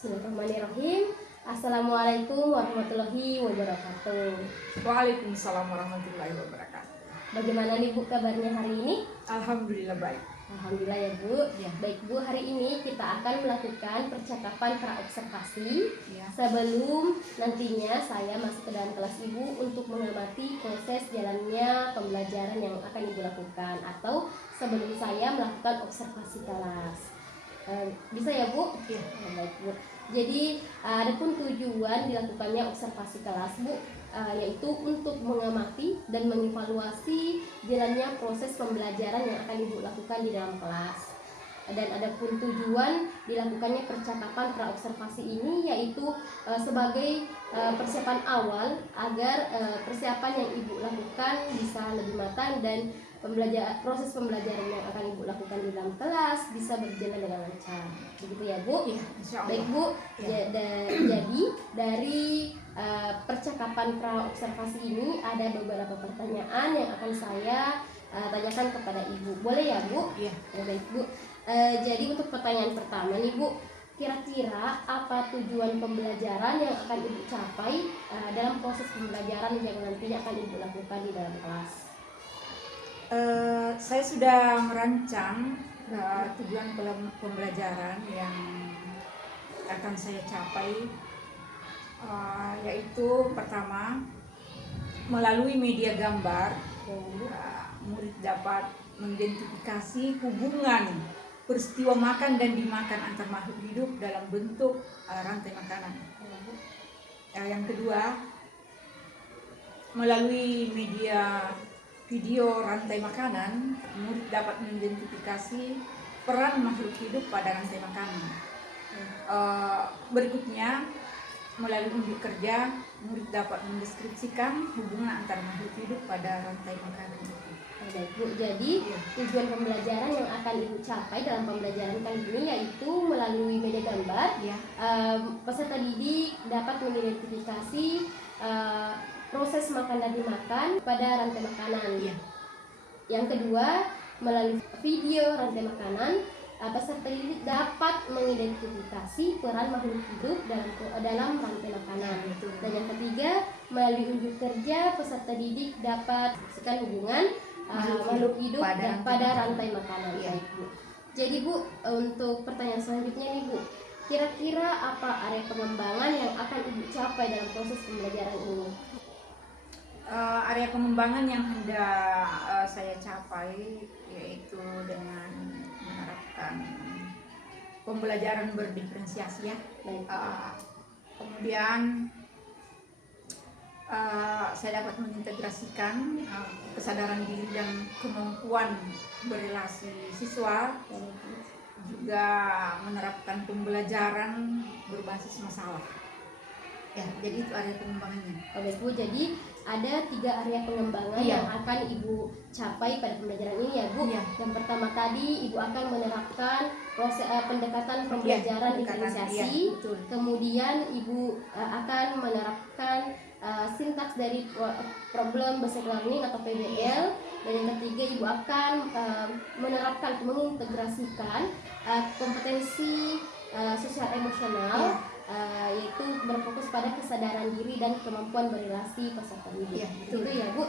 Bismillahirrahmanirrahim. Assalamualaikum warahmatullahi wabarakatuh. Waalaikumsalam warahmatullahi wabarakatuh. Bagaimana nih Bu kabarnya hari ini? Alhamdulillah baik. Alhamdulillah ya Bu. Ya. Baik Bu, hari ini kita akan melakukan percakapan praobservasi. Ya. Sebelum nantinya saya masuk ke dalam kelas Ibu untuk mengamati proses jalannya pembelajaran yang akan Ibu lakukan, atau sebelum saya melakukan observasi kelas. Bisa ya Bu? Ya. Baik Bu. Jadi adapun tujuan dilakukannya observasi kelas Bu, yaitu untuk mengamati dan mengevaluasi jalannya proses pembelajaran yang akan Ibu lakukan di dalam kelas. Dan adapun tujuan dilakukannya percakapan praobservasi ini yaitu sebagai persiapan awal agar persiapan yang Ibu lakukan bisa lebih matang dan proses pembelajaran yang akan Ibu lakukan di dalam kelas bisa berjalan dengan lancar. Begitu ya Bu? Ya, insya Allah. Baik Bu. Ya. Jadi dari percakapan praobservasi ini ada beberapa pertanyaan yang akan saya tanyakan kepada Ibu. Boleh ya Bu? Ya. Baik Bu. Jadi untuk pertanyaan pertama nih Bu, kira-kira apa tujuan pembelajaran yang akan Ibu capai dalam proses pembelajaran yang nantinya akan Ibu lakukan di dalam kelas? Saya sudah merancang tujuan pembelajaran yang akan saya capai, yaitu pertama, melalui media gambar, murid dapat mengidentifikasi hubungan peristiwa makan dan dimakan antar makhluk hidup dalam bentuk rantai makanan. Yang kedua, melalui media video rantai makanan, murid dapat mengidentifikasi peran makhluk hidup pada rantai makanan. Berikutnya, melalui unjuk kerja, murid dapat mendeskripsikan hubungan antar makhluk hidup pada rantai makanan itu. Baik Bu, jadi tujuan pembelajaran yang akan Ibu capai dalam pembelajaran kali ini yaitu melalui media gambar. Peserta didik dapat mengidentifikasi proses makan dan dimakan pada rantai makanan. Yang kedua, melalui video rantai makanan, peserta didik dapat mengidentifikasi peran makhluk hidup dalam rantai makanan. Dan yang ketiga, melalui unjuk kerja, peserta didik dapat menyaksikan hubungan makhluk hidup pada rantai makanan. Baik Bu. Jadi Bu, untuk pertanyaan selanjutnya nih Bu, kira-kira apa area pengembangan yang akan Ibu capai dalam proses pembelajaran ini? Area pengembangan yang hendak saya capai yaitu dengan menerapkan pembelajaran berdiferensiasi ya. Kemudian saya dapat mengintegrasikan kesadaran diri dan kemampuan berrelasi siswa, juga menerapkan pembelajaran berbasis masalah. Ya, jadi itu area pengembangannya. Baik Bu, jadi ada 3 area pengembangan yang akan Ibu capai pada pembelajaran ini ya Bu. Yang pertama tadi Ibu akan menerapkan proses pendekatan pembelajaran diferensiasi. Kemudian Ibu akan menerapkan sintaks dari problem based learning atau PBL. Dan yang ketiga Ibu akan mengintegrasikan kompetensi sosial emosional, yaitu berfokus pada kesadaran diri dan kemampuan berrelasi peserta didik. Itu ya Bu.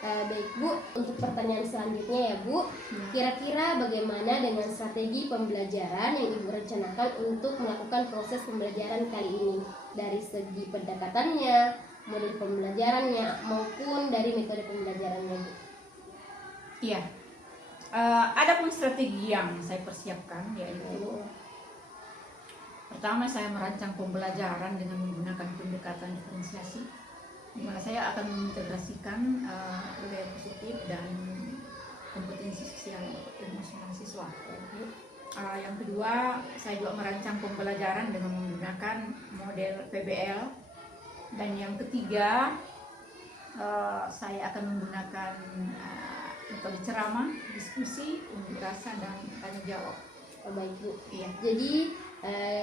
Baik Bu, untuk pertanyaan selanjutnya ya Bu, kira-kira bagaimana dengan strategi pembelajaran yang Ibu rencanakan untuk melakukan proses pembelajaran kali ini, dari segi pendekatannya, modul pembelajarannya, maupun dari metode pembelajarannya Bu? Iya, ada pun strategi yang saya persiapkan, yaitu Pertama, saya merancang pembelajaran dengan menggunakan pendekatan diferensiasi, di mana saya akan mengintegrasikan budaya positif dan kompetensi sosial emosional siswa. Yang kedua, saya juga merancang pembelajaran dengan menggunakan model PBL. Dan yang ketiga, saya akan menggunakan metode ceramah, diskusi, unjuk rasa, dan tanya jawab. Oh, baik Bu. Iya. Jadi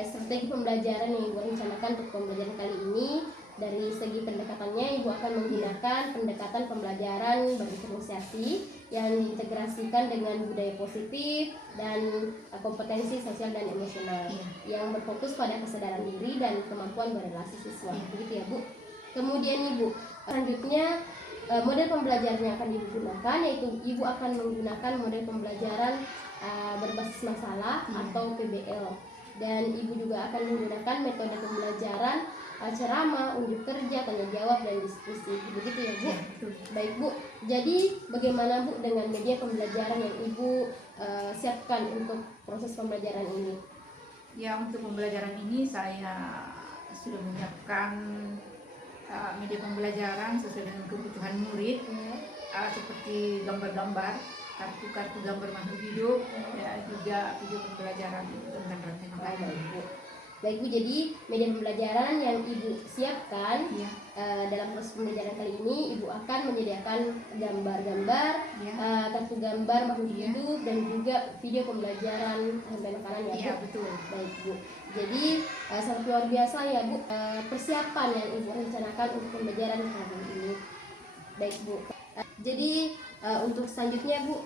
strategi pembelajaran yang Ibu rencanakan untuk pembelajaran kali ini, dari segi pendekatannya Ibu akan menggunakan pendekatan pembelajaran berdifferensiasi yang diintegrasikan dengan budaya positif dan kompetensi sosial dan emosional, yang berfokus pada kesadaran diri dan kemampuan berrelasi siswa. Begitu ya Bu. Kemudian Ibu, selanjutnya model pembelajaran yang akan digunakan yaitu Ibu akan menggunakan model pembelajaran berbasis masalah atau PBL, dan Ibu juga akan menggunakan metode pembelajaran ceramah, unjuk kerja, tanya jawab, dan diskusi. Begitu ya Bu? Baik Bu, jadi bagaimana Bu dengan media pembelajaran yang Ibu siapkan untuk proses pembelajaran ini? Ya, untuk pembelajaran ini saya sudah menyiapkan media pembelajaran sesuai dengan kebutuhan murid, seperti gambar-gambar, kartu-kartu gambar makhluk hidup, ya, juga video pembelajaran tentang rantai makanan. Baik Bu, jadi media pembelajaran yang Ibu siapkan dalam proses pembelajaran kali ini, Ibu akan menyediakan gambar-gambar, kartu gambar makhluk hidup, dan juga video pembelajaran rantai makanan ya Bu? Iya, betul. Baik Bu, jadi sangat luar biasa ya Bu persiapan yang Ibu rencanakan untuk pembelajaran kali ini. Baik Bu, jadi untuk selanjutnya Bu,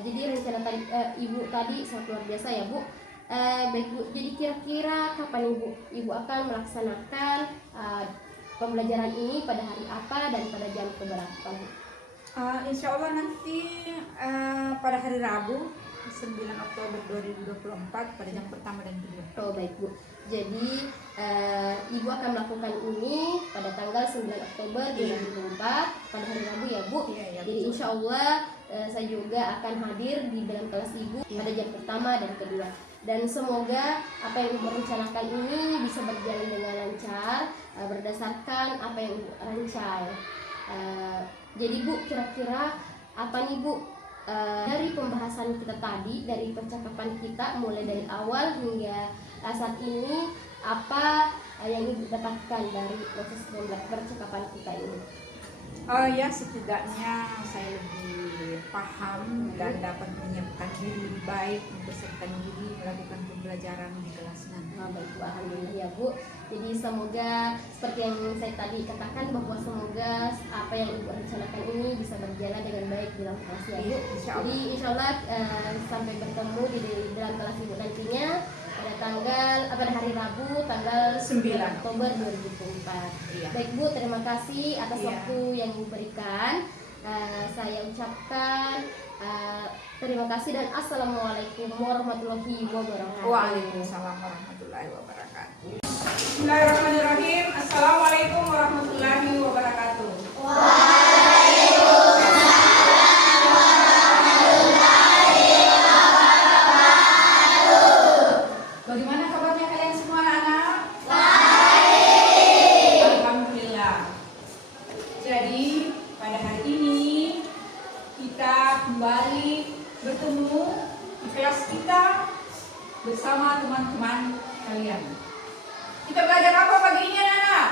jadi rencana tadi Ibu tadi sangat luar biasa ya Bu. Baik Bu, jadi kira-kira kapan Ibu akan melaksanakan pembelajaran ini, pada hari apa dan pada jam keberapa? Insya Allah nanti pada hari Rabu 9 Oktober 2024 pada jam pertama dan kedua. Oh baik Bu, jadi Ibu akan melakukan ini pada tanggal 9 Oktober 2024 pada hari Rabu ya Bu. Jadi insya Allah saya juga akan hadir di dalam kelas Ibu pada jam pertama dan kedua. Dan semoga apa yang Ibu rencanakan ini bisa berjalan dengan lancar berdasarkan apa yang Ibu rancang. Jadi Bu, kira-kira apa nih Bu dari pembahasan kita tadi, dari percakapan kita mulai dari awal hingga saat ini, apa yang Ibu dapatkan dari proses percakapan kita ini? Ya, setidaknya saya lebih paham dan dapat menyiapkan diri lebih baik, mempersiapkan diri melakukan pembelajaran di kelas nanti. Baik Bu, alhamdulillah ya Bu. Jadi semoga seperti yang saya tadi katakan, bahwa semoga apa yang Ibu rencanakan ini bisa berjalan dengan baik dalam kelas ya Bu. Jadi insya Allah sampai bertemu di dalam kelas Ibu nantinya pada hari Rabu tanggal 9 Oktober 2024. Baik Bu, terima kasih atas waktu yang Ibu berikan. Saya ucapkan terima kasih dan assalamualaikum warahmatullahi wabarakatuh. Waalaikumsalam warahmatullahi wabarakatuh. Bismillahirrahmanirrahim. Assalamualaikum warahmatullahi wabarakatuh. Bagaimana kabarnya kalian semua anak-anak? Baik. Alhamdulillah. Jadi pada hari ini kita kembali bertemu di kelas kita bersama teman-teman kalian. Kita belajar apa pagi ini anak-anak?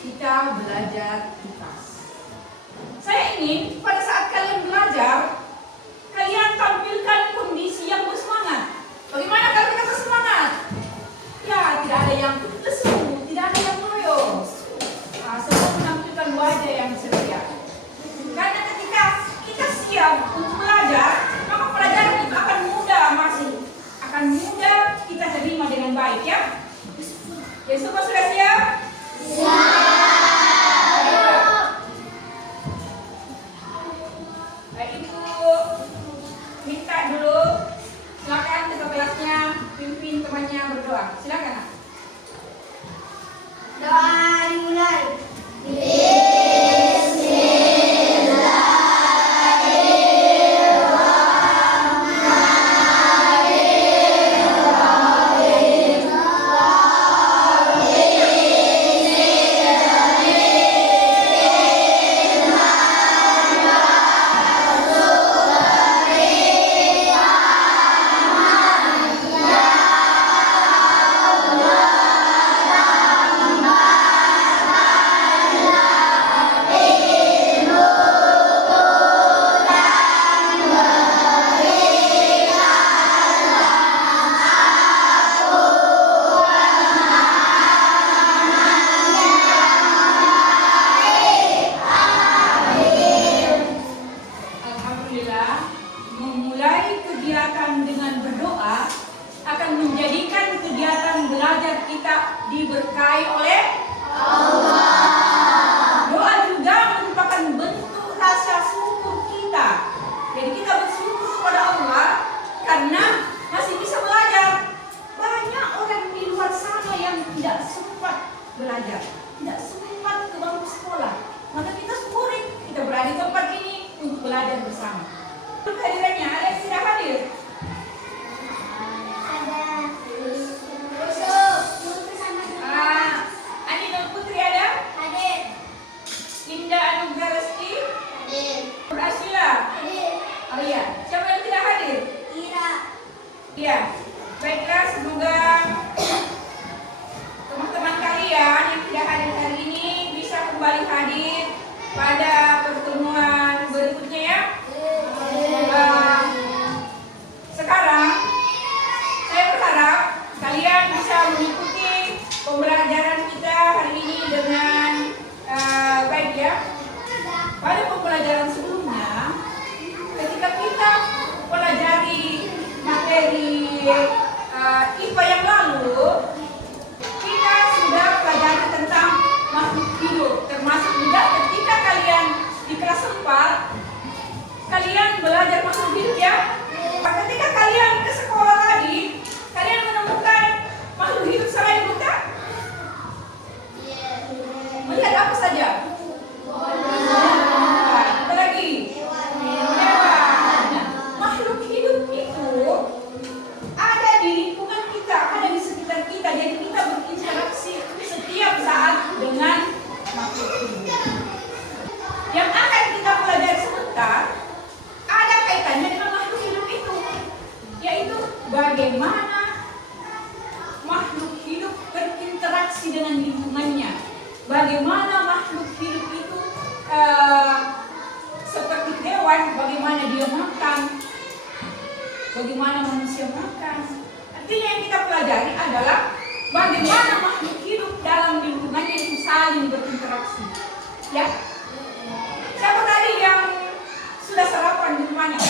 Kita belajar IPAS. Saya ingin pada saat kalian belajar, kalian tampilkan kondisi yang bersemangat. Bagaimana kalau kita bersemangat? Ya, tidak ada yang lesu, tidak ada yang loyo. Semua menampilkan wajah yang ceria. Karena ketika kita siap untuk belajar, maka pelajaran itu akan mudah masuk, akan mudah kita terima dengan baik ya. Ya, semua sudah siap? Baik, Ibu minta dulu, silakan ketua kelasnya pimpin temannya berdoa. Silakan. Doa dimulai. memulai kegiatan dengan berdoa akan menjadikan kegiatan belajar kita diberkahi oleh Allah. Doa juga merupakan bentuk rasa syukur kita. Jadi kita bersyukur kepada Allah karena masih bisa belajar. Banyak orang di luar sana yang tidak sempat belajar, tidak sempat ke bangku sekolah. Maka kita syukuri kita berada di tempat ini untuk belajar bersama. Kehadirannya ada yang tidak hadir? Ani Nur Putri ada? Hadir. Indah Anugrah Resti? Hadir. Asila? Hadir. Oh iya, siapa yang tidak hadir? Ira. Iya, baiklah semoga teman-teman kalian yang tidak hadir hari ini bisa kembali hadir pada pertemuan berikutnya ya. Sekarang saya berharap kalian bisa mengikuti pembelajaran kita hari ini dengan baik ya. Pada pembelajaran sebelumnya, ketika kita pelajari materi IPA yang lalu, kita sudah pelajari tentang makhluk hidup, termasuk juga ketika kalian di kelas 4, kalian belajar makhluk hidup ya. Ketika kalian ke sekolah lagi, kalian menemukan makhluk hidup selain buta? Melihat apa saja? Apa lagi? Hewan. Makhluk hidup itu ada di lingkungan kita, ada di sekitar kita. Jadi kita berinteraksi setiap saat dengan makhluk hidup. Yang akan kita pelajari sebentar ada kaitannya dengan makhluk hidup itu, yaitu bagaimana makhluk hidup berinteraksi dengan lingkungannya. Bagaimana makhluk hidup itu seperti hewan, bagaimana dia makan, bagaimana manusia makan. Artinya yang kita pelajari adalah bagaimana makhluk hidup dalam lingkungannya itu saling berinteraksi. Ya, siapa tadi yang sudah sarapan di rumahnya?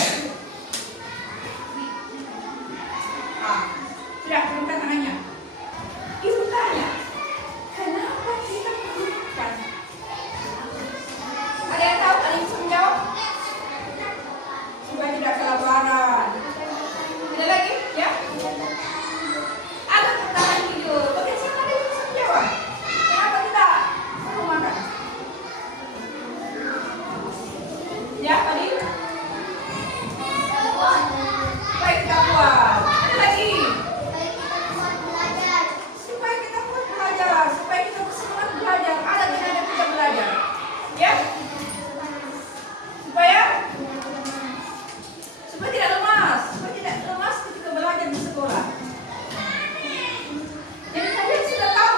Sudah, turunkan tangannya. Ibu tanya, kenapa kita perlu makan? Ada yang tahu? Ada yang bisa menjawab? Supaya tidak kelaparan. Ada lagi? Ya? Ada tertahan tidur. Bagaimana siapa ada yang bisa menjawab? Kenapa kita perlu makan? Ya, Adi? Supaya kita kuat. Ada lagi? Supaya kita kuat belajar. Supaya kita bersemangat belajar. Ada tenaga kita belajar. Ya? Supaya tidak lemas. Supaya tidak lemas ketika belajar di sekolah. Jadi kalian sudah tahu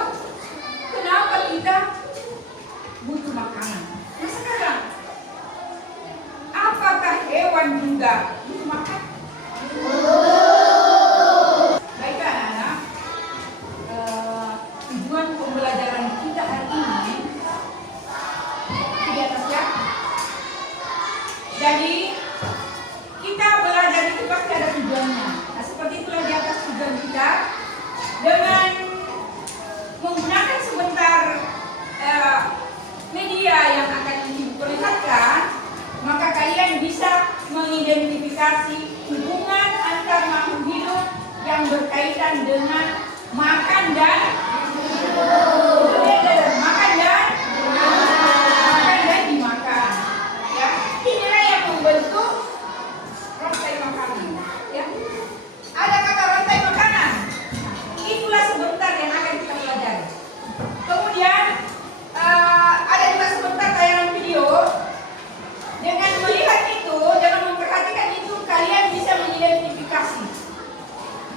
kenapa kita butuh makanan. Nah sekarang, apakah hewan juga butuh makan? Baiklah anak-anak, tujuan pembelajaran kita hari ini di atas ya. Jadi kita belajar itu pasti ada tujuannya. Nah seperti itulah di atas tujuan kita. Dengan menggunakan sebentar media yang akan diperlihatkan, maka kalian bisa mengidentifikasi hubungan antar makhluk hidup yang berkaitan dengan makan dan dimakan. Ya, inilah yang membentuk rantai makanan. Ya, ada kata rantai makanan. Itulah sebentar yang akan kita pelajari. Kemudian ada juga sebentar tayangan video. Dengan melihat itu, dengan memperhatikan itu, kalian bisa mengidentifikasi,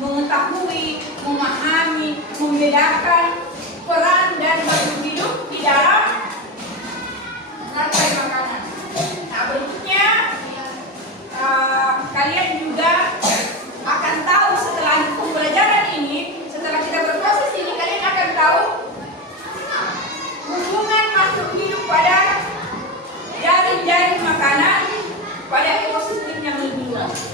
mengetahui, memahami, membedakan peran dan makhluk hidup di dalam rantai makanan. Nah berikutnya, kalian juga akan tahu setelah pembelajaran ini, setelah kita berproses ini, kalian akan tahu hubungan makhluk hidup pada jaring-jaring makanan pada ekosistem yang lebih luas.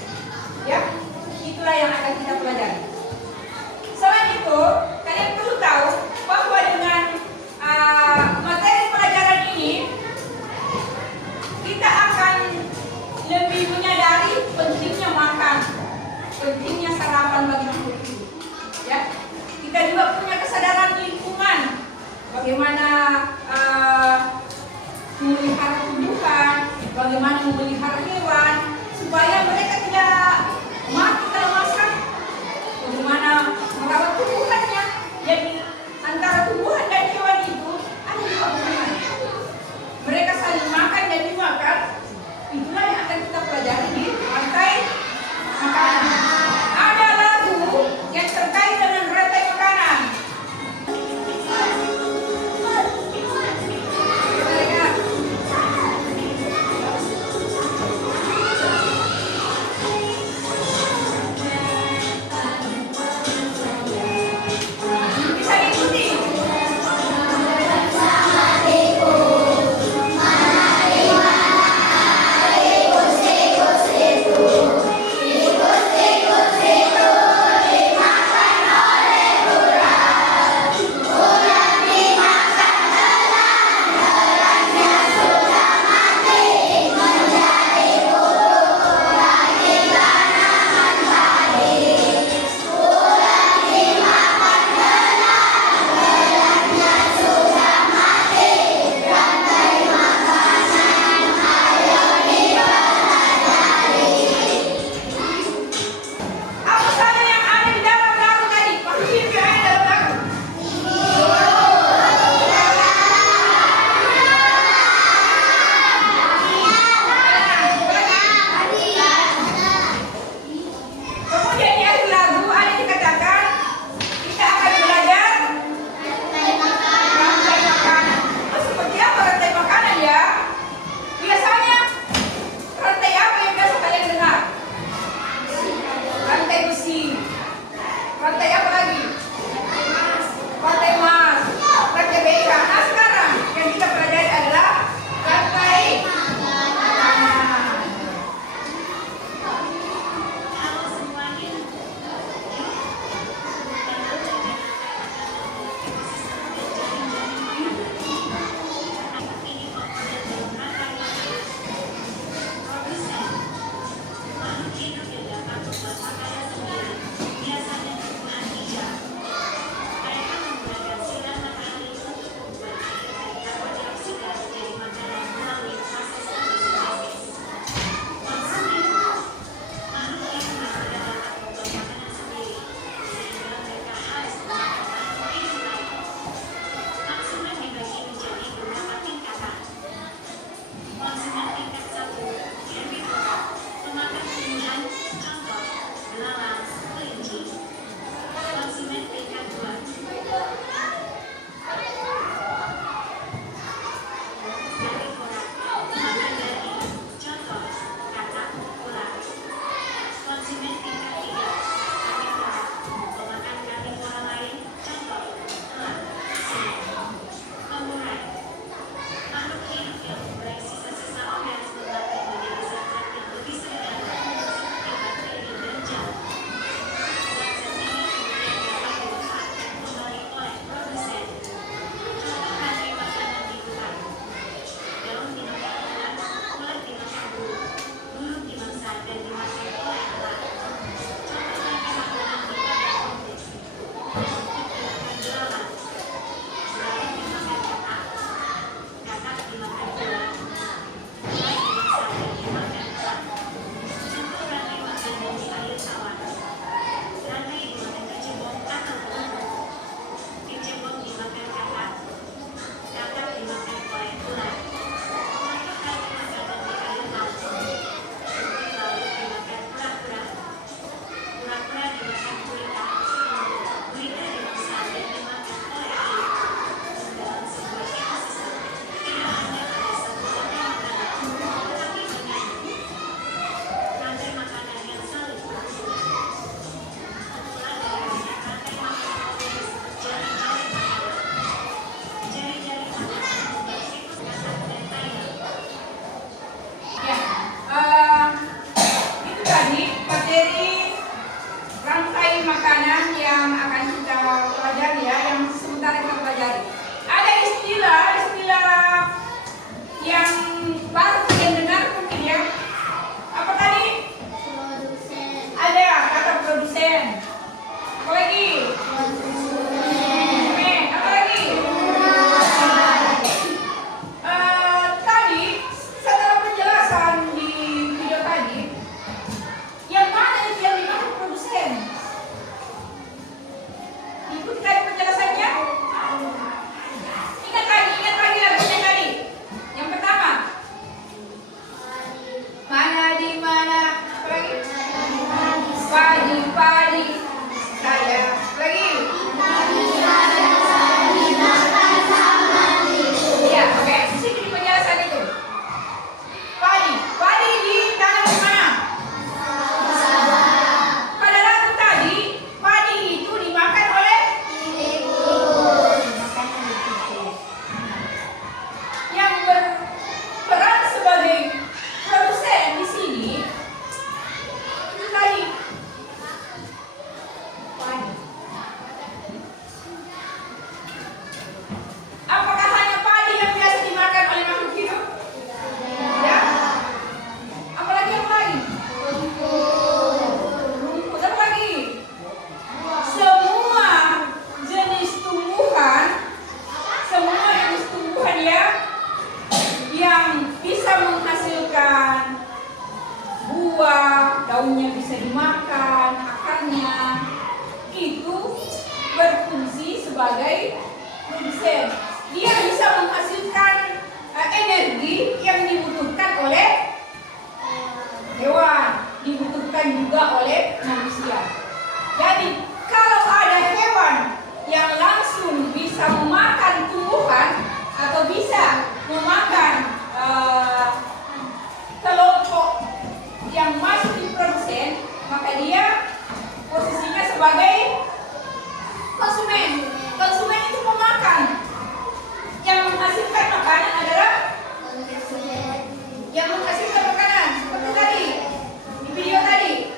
tadi materi rangkai makanan yang akan kita pelajari ya, yang sebentar kita pelajari. Ada istilah yang baru kalian dengar mungkin ya. Apa tadi? Produsen. Ada kata produsen. Apa lagi? Konsumen. Apa lagi? Tadi setelah penjelasan di video tadi, yang mana itu yang dimaksud produsen? Ikuti tadi penjelasannya. Ingat lagi lagunya tadi. Yang pertama, mana di mana? Apa lagi? Padi saya. Lagi. Ya, oke. Sini di penjelasan itu. Padi ditanam di mana? Pada lagu tadi, padi itu dimakan oleh yang berperan sebagai produsen di sini. Itu tadi. Padi. Apakah hanya padi yang biasa dimakan oleh makhluk hidup? Ya. Apalagi apa lagi? Rumput. Apa lagi? Semua jenis tumbuhan ya yang bisa menghasilkan buah, daunnya bisa dimakan, akarnya itu berfungsi sebagai produsen. Dia bisa menghasilkan energi yang dibutuhkan oleh hewan, dibutuhkan juga oleh manusia. Jadi kalau ada hewan yang langsung bisa memakan tumbuhan atau bisa memakan kelompok yang masuk di produsen, maka dia posisinya sebagai konsumen. Konsumen itu memakan. Yang menghasilkan makanan adalah yang menghasilkan makanan. Seperti tadi di video tadi,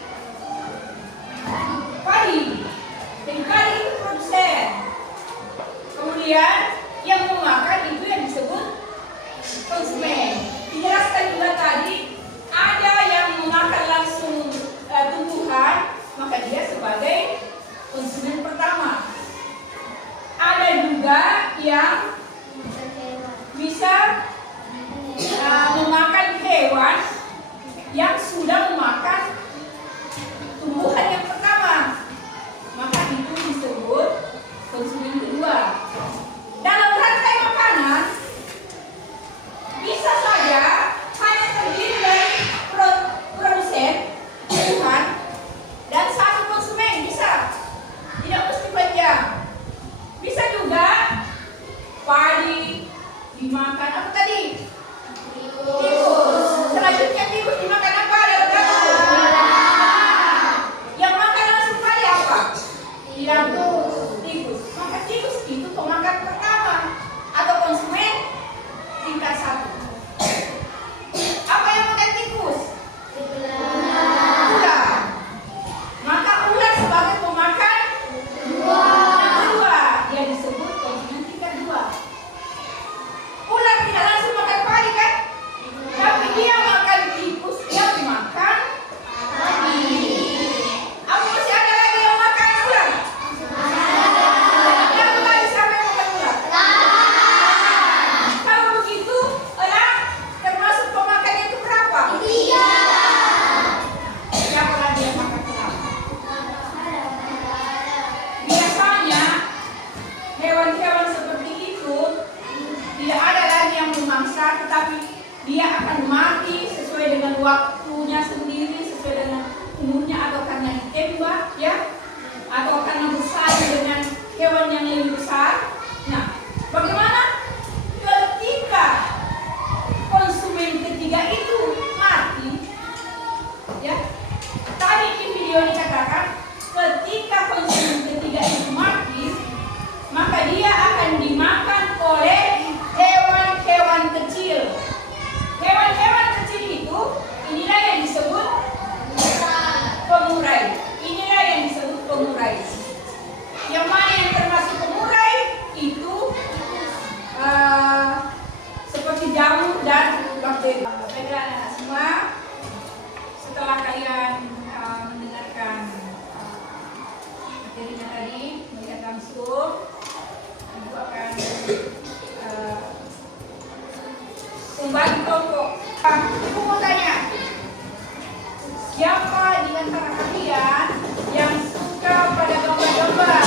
antara kalian yang suka pada gambar-gambar?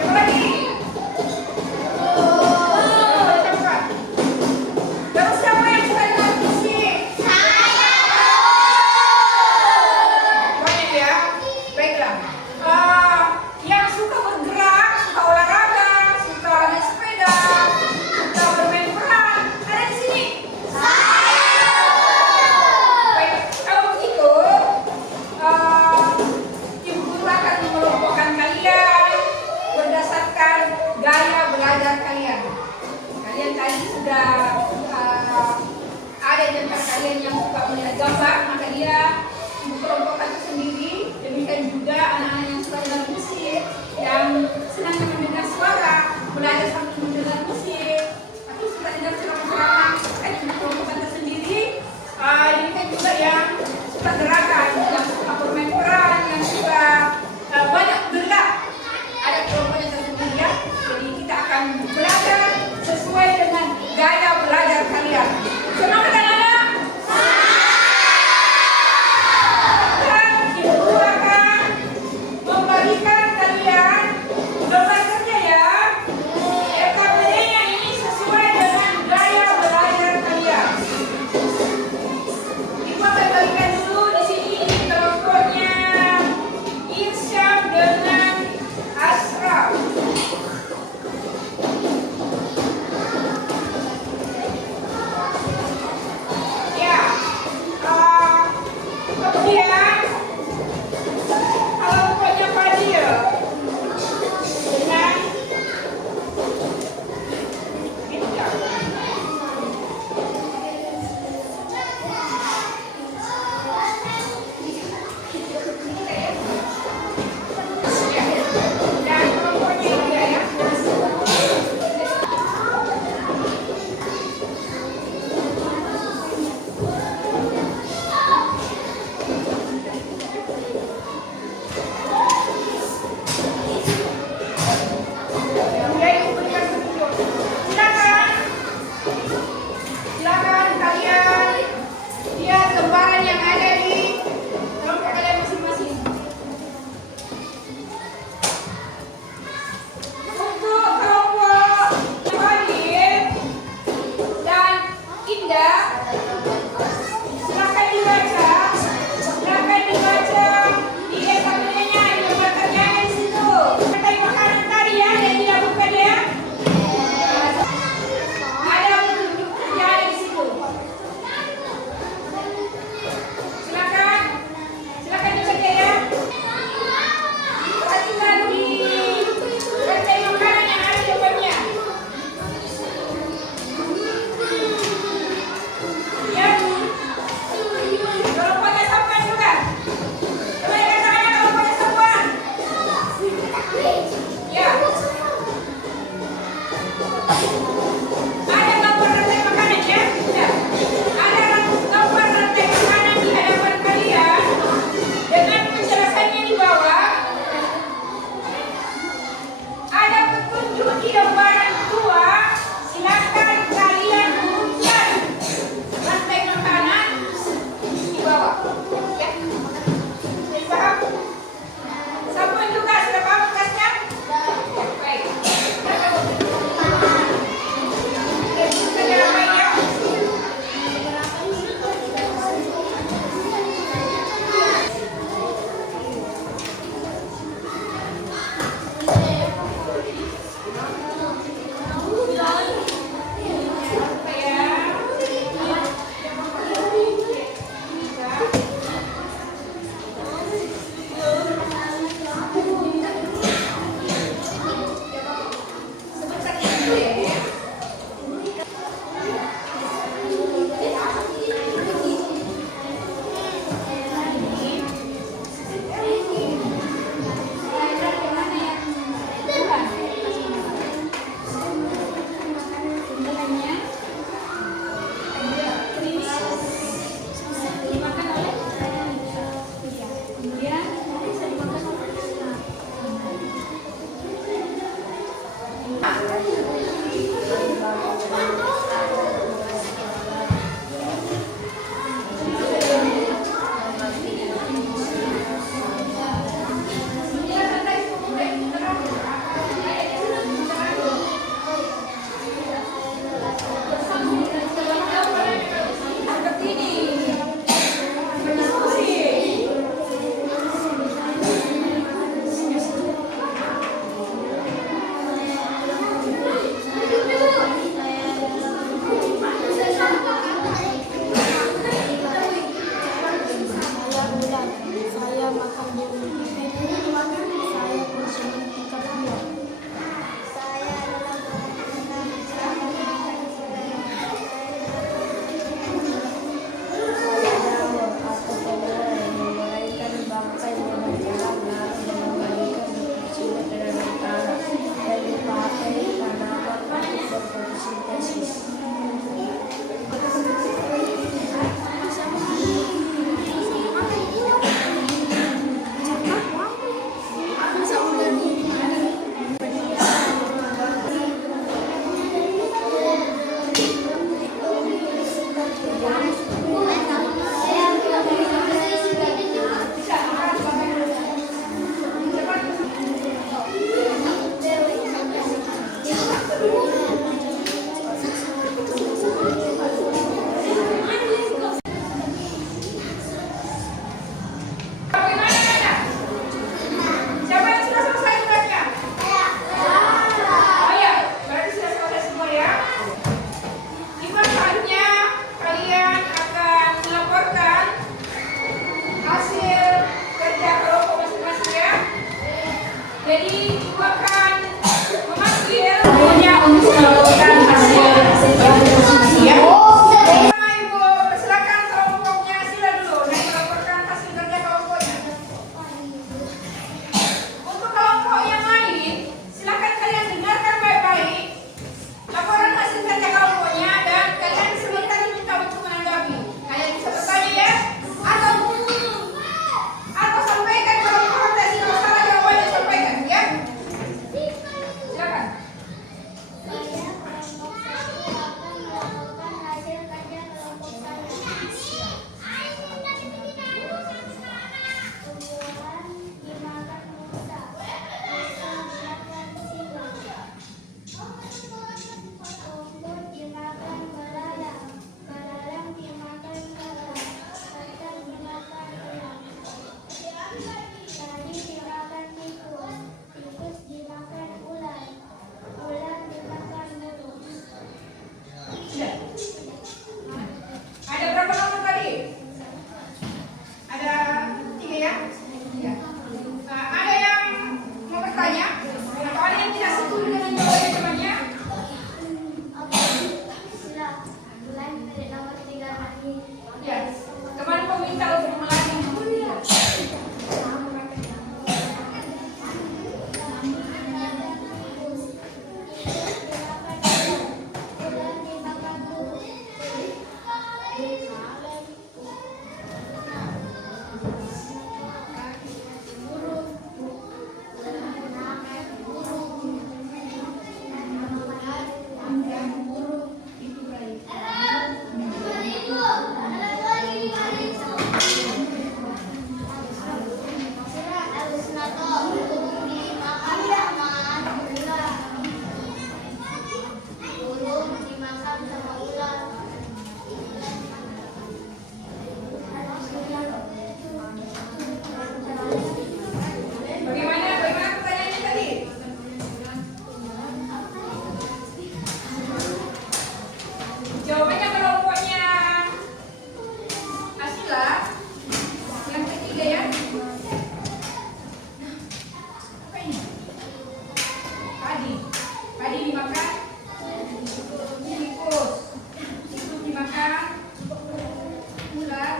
Yang lagi? Cepat. Terus siapa yang suka dengan musik? Banyak ya? Baiklah. Yang suka bergerak, suka olahraga, suka naik sepeda, suka bermain peran, ada di sini? Baik, kalau begitu, ibu guru akan mengelompokkan kalian berdasarkan gaya belajar kalian. Kalian tadi sudah ada di antara kalian yang suka melihat gambar, maka dia ibu kelompokkan sendiri. Demikian juga anak-anak yang suka dengan musik, yang senang mendengar suara, belajar sambil mendengar musik, atau suka dengar ceramah-ceramah, kan ibu kelompokkan tersendiri. Demikian juga yang suka gerakan, yang suka bermain peran, yang suka banyak gerak, ada kelompoknya tersendiri ya. Jadi kita akan belajar sesuai dengan gaya belajar kalian. Semangat anak-anak! Dan ibu guru akan memberikan kalian gambar kerja ya. RKPD-nya ini sesuai dengan gaya belajar kalian. Ibu akan berikan dulu di sini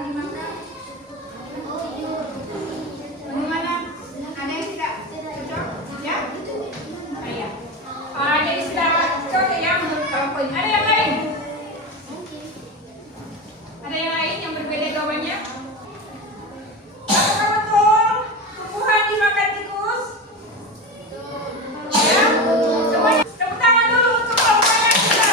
dimakan? Bagaimana? Ada yang tidak cocok? Ya? Ayah. Jadi sudah cocok ya menurut kelompok ini. Ada yang lain? Ada yang lain yang berbeda jawabannya? Apakah betul tumbuhan dimakan tikus? Ya? Semuanya tepuk tangan dulu untuk kelompoknya kita.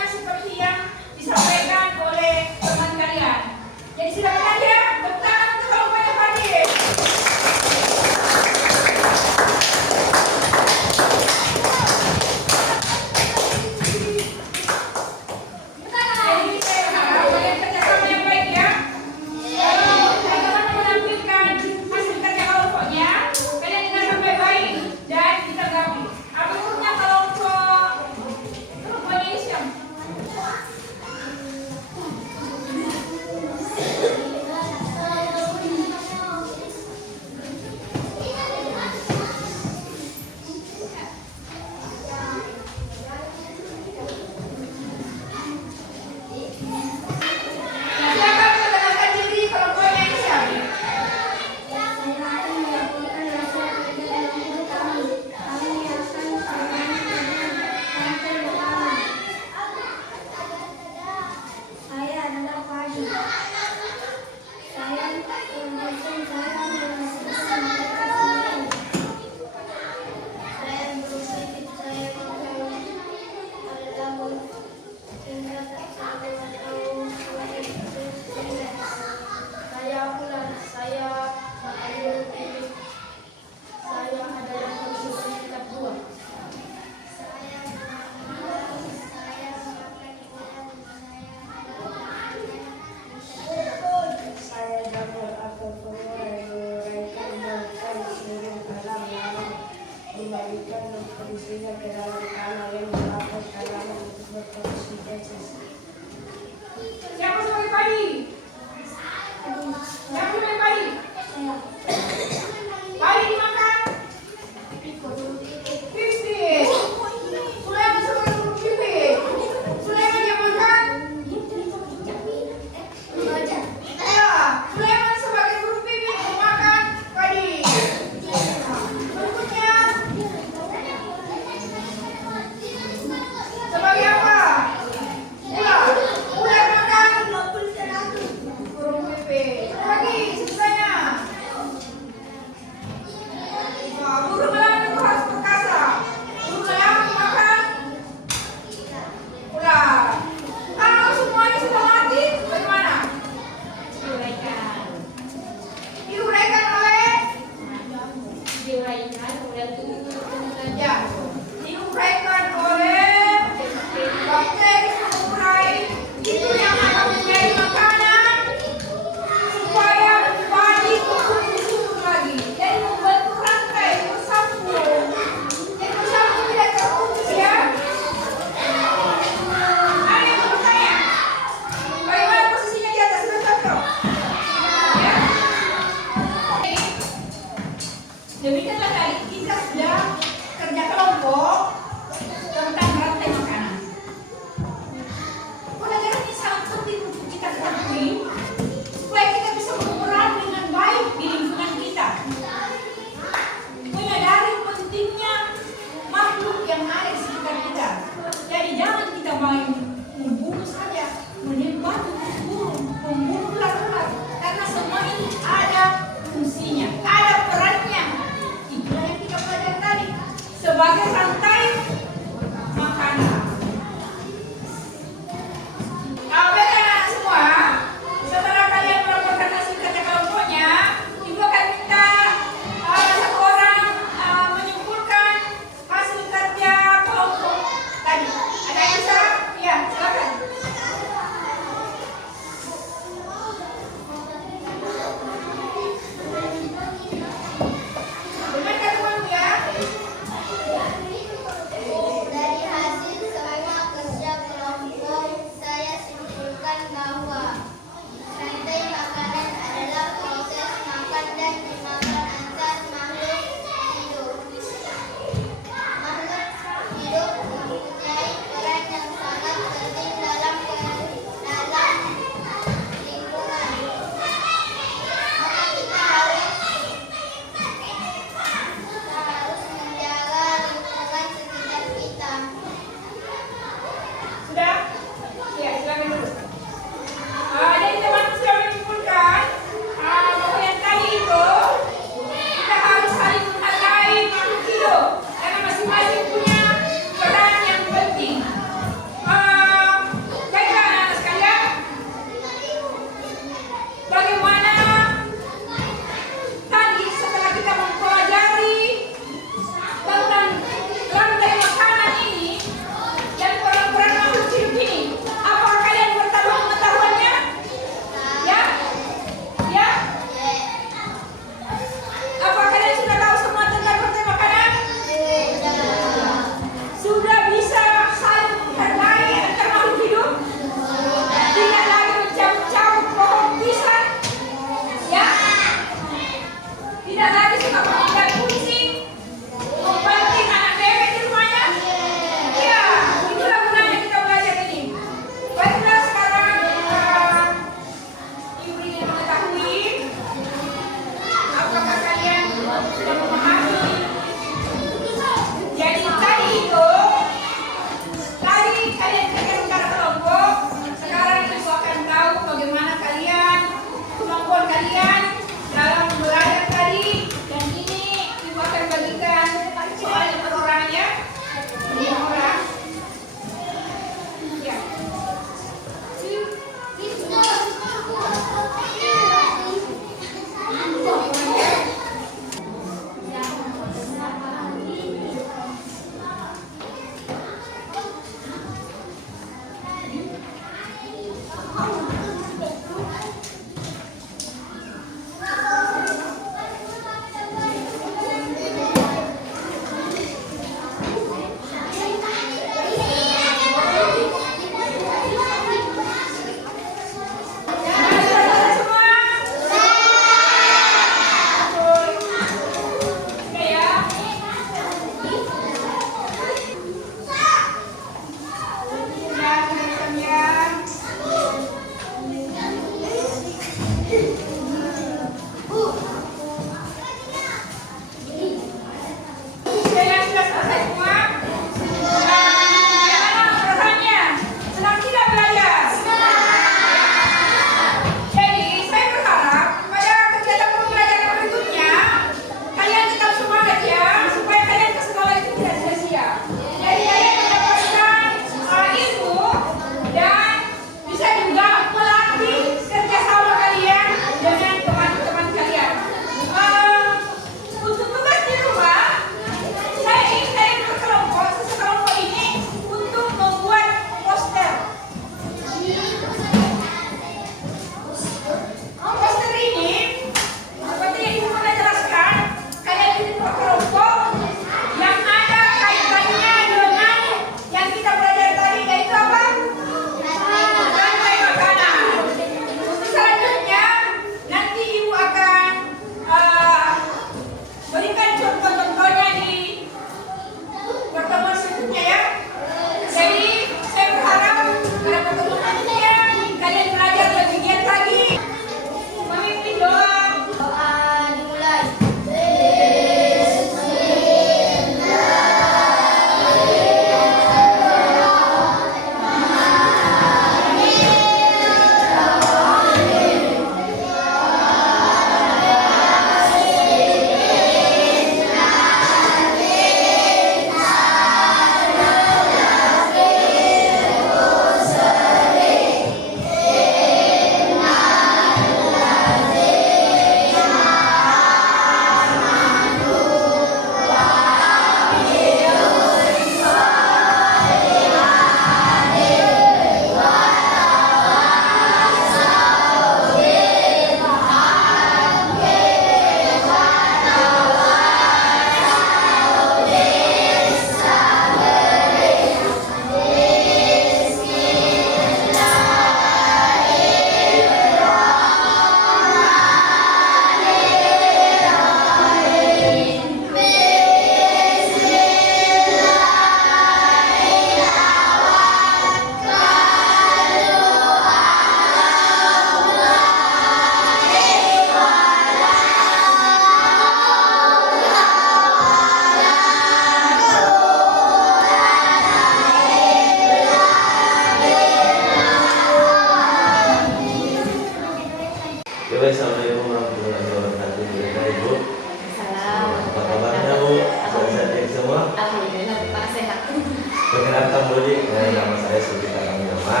Perkenalkan dulu, nama saya Suci Karangnyama.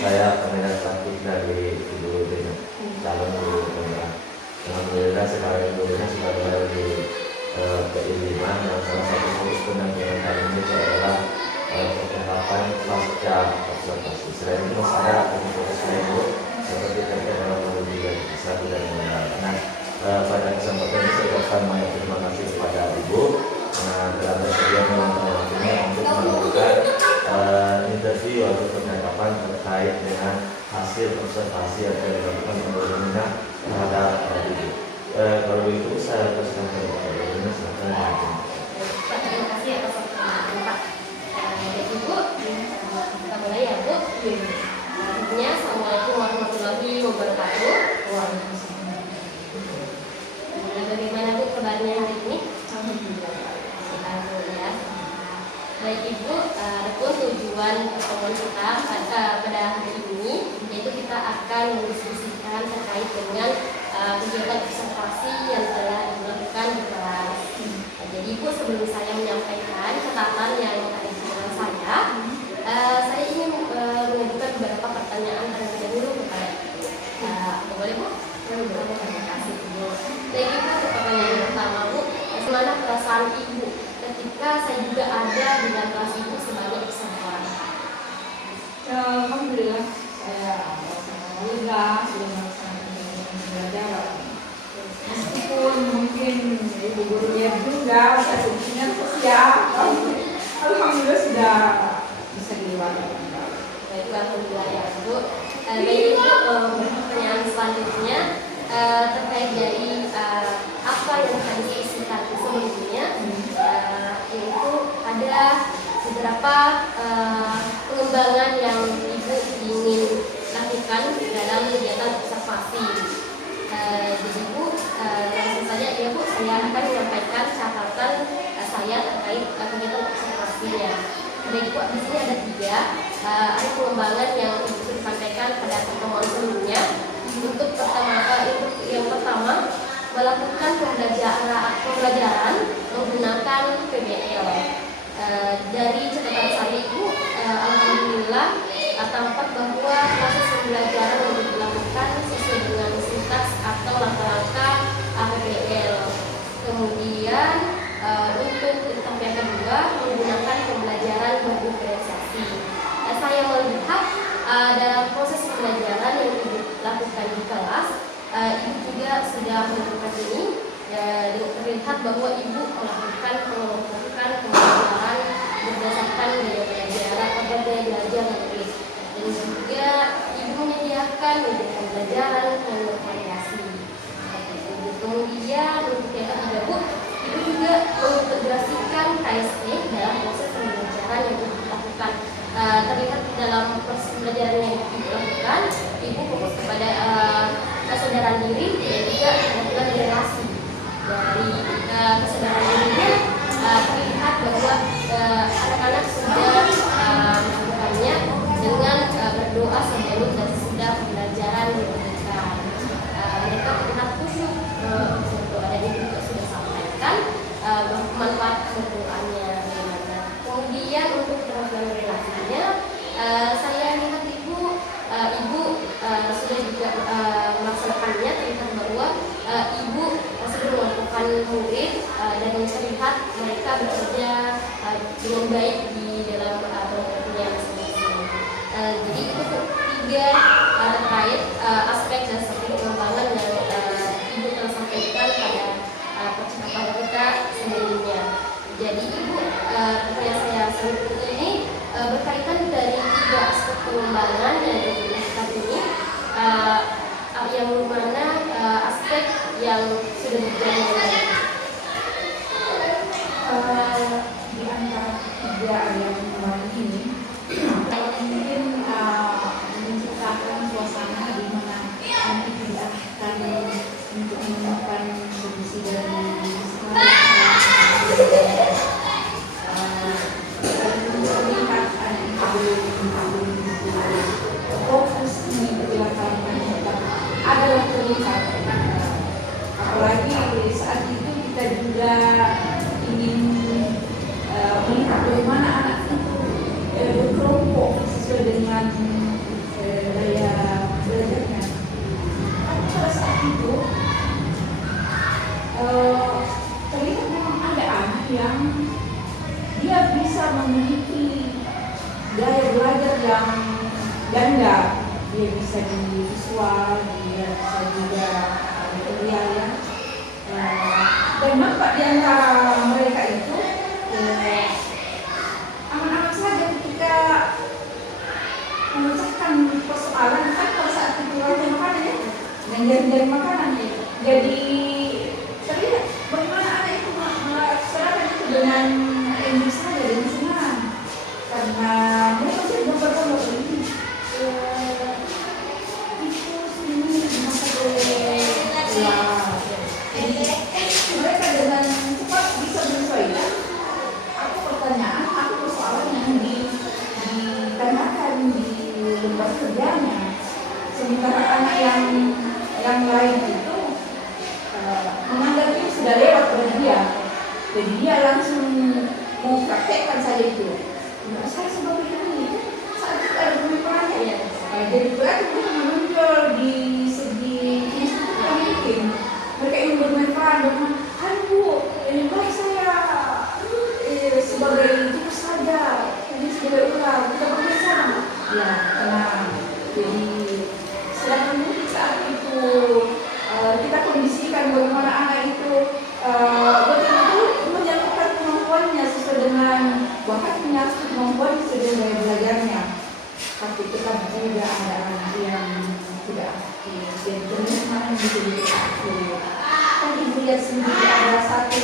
Saya pengurus praktik dari Ibu Dina, calon guru pemula. Alhamdulillah sekarang gurunya sudah berada di PI 5 yang salah satu fokus pendampingan kali ini adalah percakapan pasca observasi. Selain itu masih ada fokus lain seperti terkait dalam menuju bisa tidak mengenal. Pada kesempatan ini saya ucapkan banyak terima kasih kepada Ibu telah bersedia meluangkan waktunya untuk melakukan interview atau percakapan terkait dengan hasil observasi yang telah dilakukan oleh Domina terhadap Ibu. Kalau itu saya teruskan ke Bapak Domina, silakan. Pak, terima kasih atas waktunya Pak. Ibu, kita mulai ya Bu. Sebelumnya, Assalamualaikum warahmatullahi wabarakatuh. Bagaimana Bu kabarnya hari ini? Alhamdulillah. Baik Ibu, adapun tujuan pertemuan kita pada hari ini yaitu kita akan mendiskusikan terkait dengan kegiatan observasi yang telah dilakukan di kelas. Jadi Ibu, sebelum saya menyampaikan catatan yang ada di depan saya ingin mengajukan beberapa pertanyaan terlebih dahulu kepada Ibu. Boleh Bu? Terima kasih Ibu. Baik Ibu, pertanyaan yang pertama Bu, bagaimana perasaan Ibu ketika saya juga ada di dalam kelas Ibu sebagai observer? Alhamdulillah saya alhamdulillah sudah melaksanakan pembelajaran. Meskipun mungkin ibu gurunya juga sesungguhnya siap, alhamdulillah sudah bisa dilewati. Baik, alhamdulillah ya Bu. Baik Ibu, pertanyaan selanjutnya terkait dari apa yang tadi diskusikan sebelumnya, yaitu ada beberapa pengembangan yang Ibu ingin lakukan dalam kegiatan observasi. Jadi Bu, langsung saja ya Bu, saya akan menyampaikan catatan saya terkait kegiatan observasinya. Baik Bu, di sini ada 3 ada pengembangan yang Ibu disampaikan pada pertemuan sebelumnya. Untuk yang pertama melakukan pembelajaran menggunakan PBL. Dari catatan saya Ibu, alhamdulillah tampak bahwa proses pembelajaran yang dilakukan sesuai dengan sintaks atau langkah-langkah PBL. Kemudian untuk tahap yang kedua menggunakan pembelajaran berdiferensiasi. Saya melihat dalam proses pembelajaran yang Ibu lakukan di kelas, Ibu juga sudah melakukan ini. Terlihat bahwa Ibu melakukan pengelompokan pembelajaran berdasarkan gaya belajar yang dan juga Ibu menyediakan media pembelajaran yang bervariasi. Kemudian untuk yang ketiga Bu, Ibu juga mengintegrasikan KST dalam proses pembelajaran yang Ibu lakukan. Terlihat dalam proses pembelajaran yang Ibu lakukan, Ibu fokus kepada kesadaran diri dan juga melakukan relasi. Dari kesadaran dirinya terlihat bahwa anak-anak sudah melakukannya dengan berdoa sebelum dan sesudah pembelajaran diberikan. Mereka terlihat khusyuk berdoa dan Ibu juga sudah sampaikan manfaat berdoanya. Kemudian untuk keterampilan relasinya, saya lihat Ibu sudah juga melaksanakannya. Terlihat bahwa Ibu sudah melakukan murid dan terlihat mereka bekerja dengan baik di dalam kelompoknya masing-masing. Jadi itu 3 terkait aspek dan satu pengembangan yang Ibu telah sampaikan pada percakapan kita sebelumnya. Jadi Ibu, pertanyaan saya selanjutnya ini berkaitan dari 3 aspek pengembangan yang dilakukan ini, yang mana aspek yang sudah berjalan dengan baik. Di antara 3 yang kemarin ini, mungkin menciptakan suasana di mana nanti tidak akan untuk menemukan solusi dari melihat fokus di belakang adalah terlihat, apalagi saat itu kita juga ingin melihat bagaimana anak yang ganda, dia bisa di visual, dia bisa juga material ya. Dan nampak di antara mereka itu aman-aman saja ketika memecahkan persoalan kan pada saat itu orang makanan ya, dan jari-jari makanan ya. Jadi terlihat bagaimana anak itu melaksanakan itu dengan ilmu saja dan senang, karena mereka sudah memperkembang ini itu sini masa mereka dengan cepat bisa menyesuaikan apa pertanyaan, apa persoalan yang ditanyakan di lembar kerjanya. Sementara anak yang lain itu menganggap itu sudah lewat pada dia, jadi dia langsung mau praktekkan saja itu. Nah, saya sebagai ini saat itu ada pemikirannya, jadi berarti kita menonjol di segi institusi yang mungkin mereka ingin bermain peran dengan Bu, ini baik saya sebagai itu saja, ini sebagai ular, kita berbicara. Ya, tenang. Jadi sedangkan mungkin saat itu kita kondisikan bagaimana anak itu betul-betul menyalurkan kemampuannya sesuai dengan bakatnya, kemampuannya sesuai dengan gaya belajarnya. Tapi tetap juga ada anak yang tidak aktif, dan terlihat mana yang bisa aktif. Kan ibu lihat sendiri ada satu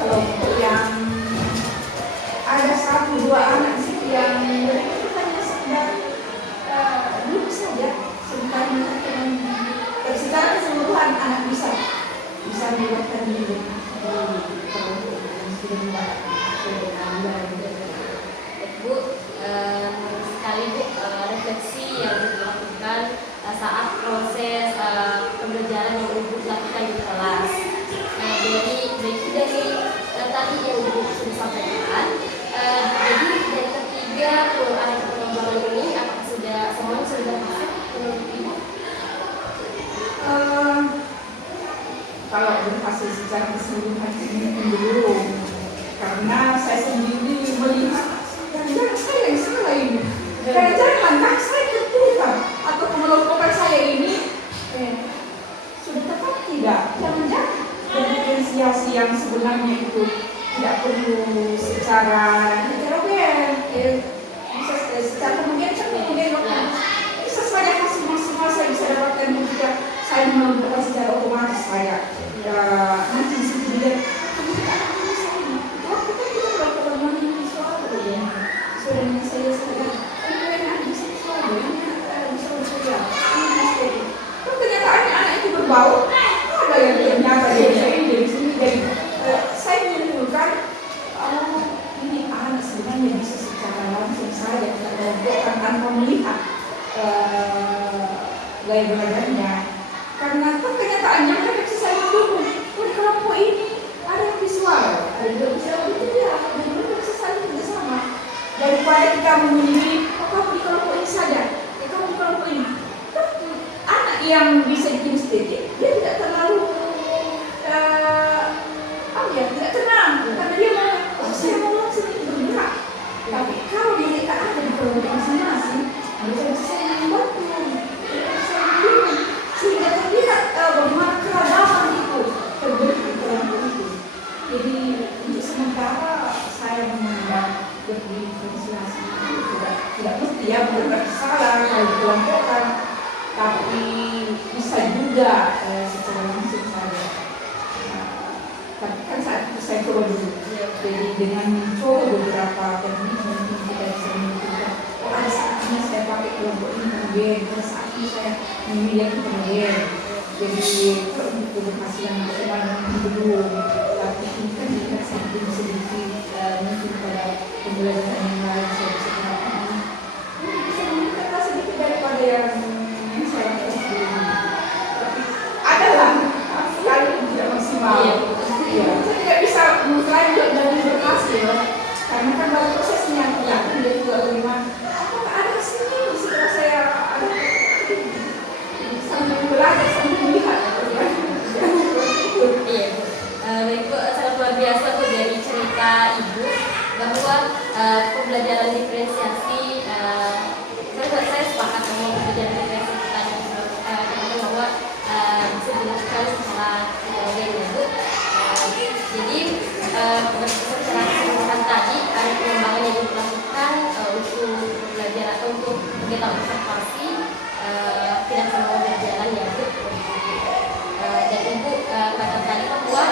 kelompok yang ada 1-2 anak di situ yang mereka hanya sekedar duduk saja sebentar secara keseluruhan anak bisa melibatkan diri di kelompok yang sudah mendapatkan Bu, sekali Bu, refleksi yang dilakukan saat proses pembelajaran yang Ibu lakukan di kelas. Dari tadi yang Ibu sudah sampaikan, jadi dari ketiga area pengembangan ini, apakah semuanya sudah masuk menurut Ibu? Kalau berhasil secara keseluruhan ini belum, karena saya sendiri melihat jangan saya yang salah ini, jangan langkah saya ketukan atau pengelompokan saya ini sudah tepat tidak? Jangan-jangan diferensiasi yang sebenarnya itu tidak perlu secara heterogen, bisa secara kemudian bisa saja hasil maksimal saya bisa dapatkan ketika saya menentukan secara otomatis saya nanti disitu dia waktu kan kita melakukan monitoring visual sesuai dengan saya sadar yang bisa visual bisa berbeda kan kenyataannya anak itu berbau ada yang ternyata dari sini jadi saya menunjukkan ini anak sebenarnya bisa secara langsung saja kita kelompokkan tanpa melihat gaya belajarnya, karena kan kenyataannya mereka bisa saling mendukung. Di kelompok ini ada yang visual, ada juga bisa itu ya, dan mereka bisa saling bersama. Daripada kita memilih kamu di kelompok ini saja, kamu di kelompok ini. Anak yang bisa kinestetik dia tidak terlalu tidak tenang, karena dia mau saya mau langsung bergerak. Tapi kalau dia tak ada di kelompok masing-masing, dia bisa saling membantu, sehingga terlihat bagaimana keragaman itu terbentuk di kelompok itu. Jadi untuk sementara saya memandang berdifferensiasi itu tidak mesti ya benar salah kalau dikelompokkan, tapi bisa juga secara langsung saja. Tapi kan saat itu saya coba dulu, jadi dengan mencoba beberapa teknik mungkin kita bisa menentukan ada saatnya saya pakai kelompok ini kemudian ada saatnya saya memilih yang kemudian. Jadi untuk keberhasilan bagaimana belum, tapi ini kan dilihat sedikit mungkin pada pembelajaran yang lain saya bisa terapkan ini bisa meningkatkan sedikit daripada yang saya lakukan sebelumnya. Tapi adalah sekali tidak maksimal. Saya tidak bisa mengklaim dari berhasil, karena kan baru prosesnya, dia juga bagaimana. Apakah ada hasilnya setelah saya ada sambil belajar sambil melihat? Iya Bu, baik Bu, sangat luar biasa Bu dari cerita Ibu bahwa pembelajaran diferensiasi kita observasi tidak semua berjalan ya Bu. Dan Ibu katakan tadi bahwa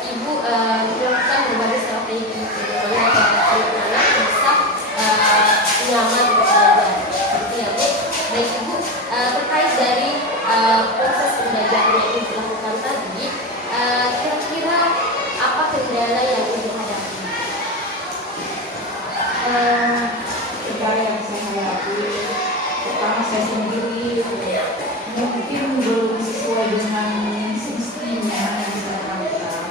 Ibu melakukan berbagai strategi bagaimana anak-anak bisa nyaman belajar. Gitu ya Bu. Baik Ibu, terkait dari proses pembelajaran yang Ibu lakukan tadi, kira-kira apa kendala yang Ibu hadapi? Kendala yang saya hadapi, pertama saya sendiri mungkin belum sesuai dengan semestinya yang saya lakukan.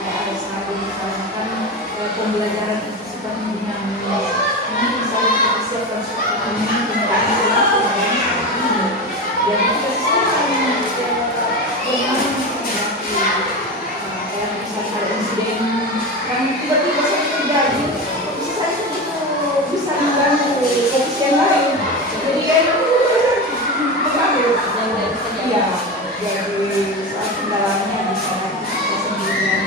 Ya, ada saat misalnya kan pembelajaran itu sifatnya dinamis. Mungkin saya persiapkan seperti ini dengan jelas ini. Dan kita sesuai dengan yang misalnya ada insiden yang tiba-tiba saya terjadi, saya itu bisa mengganggu fokus yang lain. Jadi mengambil iya, jadi soal kendalanya bisa saya sendiri yang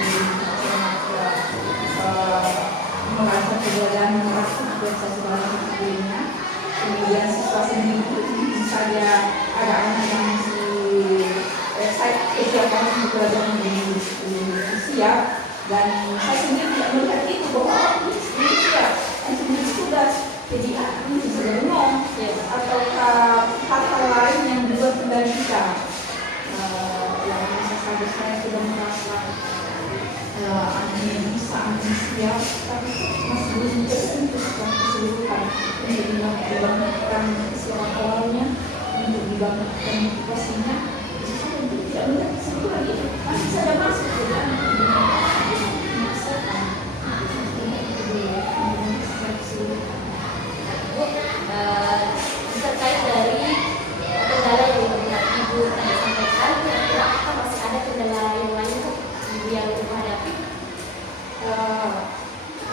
merasa kegagalan merasa dan saya sebagai sendirinya. Kemudian situasi ini mungkin saja ada anak yang saya kesiapan untuk belajar menjadi siap, dan saya sendiri tidak melihat itu bahwa ini siap, saya sendiri sudah jadi ini bisa bengong atau hal-hal lain yang dibuat kendali kita. Yang bisa saja saya sudah merasa ini bisa siap, tapi masih belum tersentuh secara keseluruhan untuk dibangkitkan kesiapan awalnya, untuk dibangkitkan motivasinya. Saya tidak melihat keseluruhan itu masih saja masuk ke dalam terkait dari kendala yang Ibu tadi sampaikan, kira-kira apa masih ada kendala yang lain Ibu yang Ibu hadapi?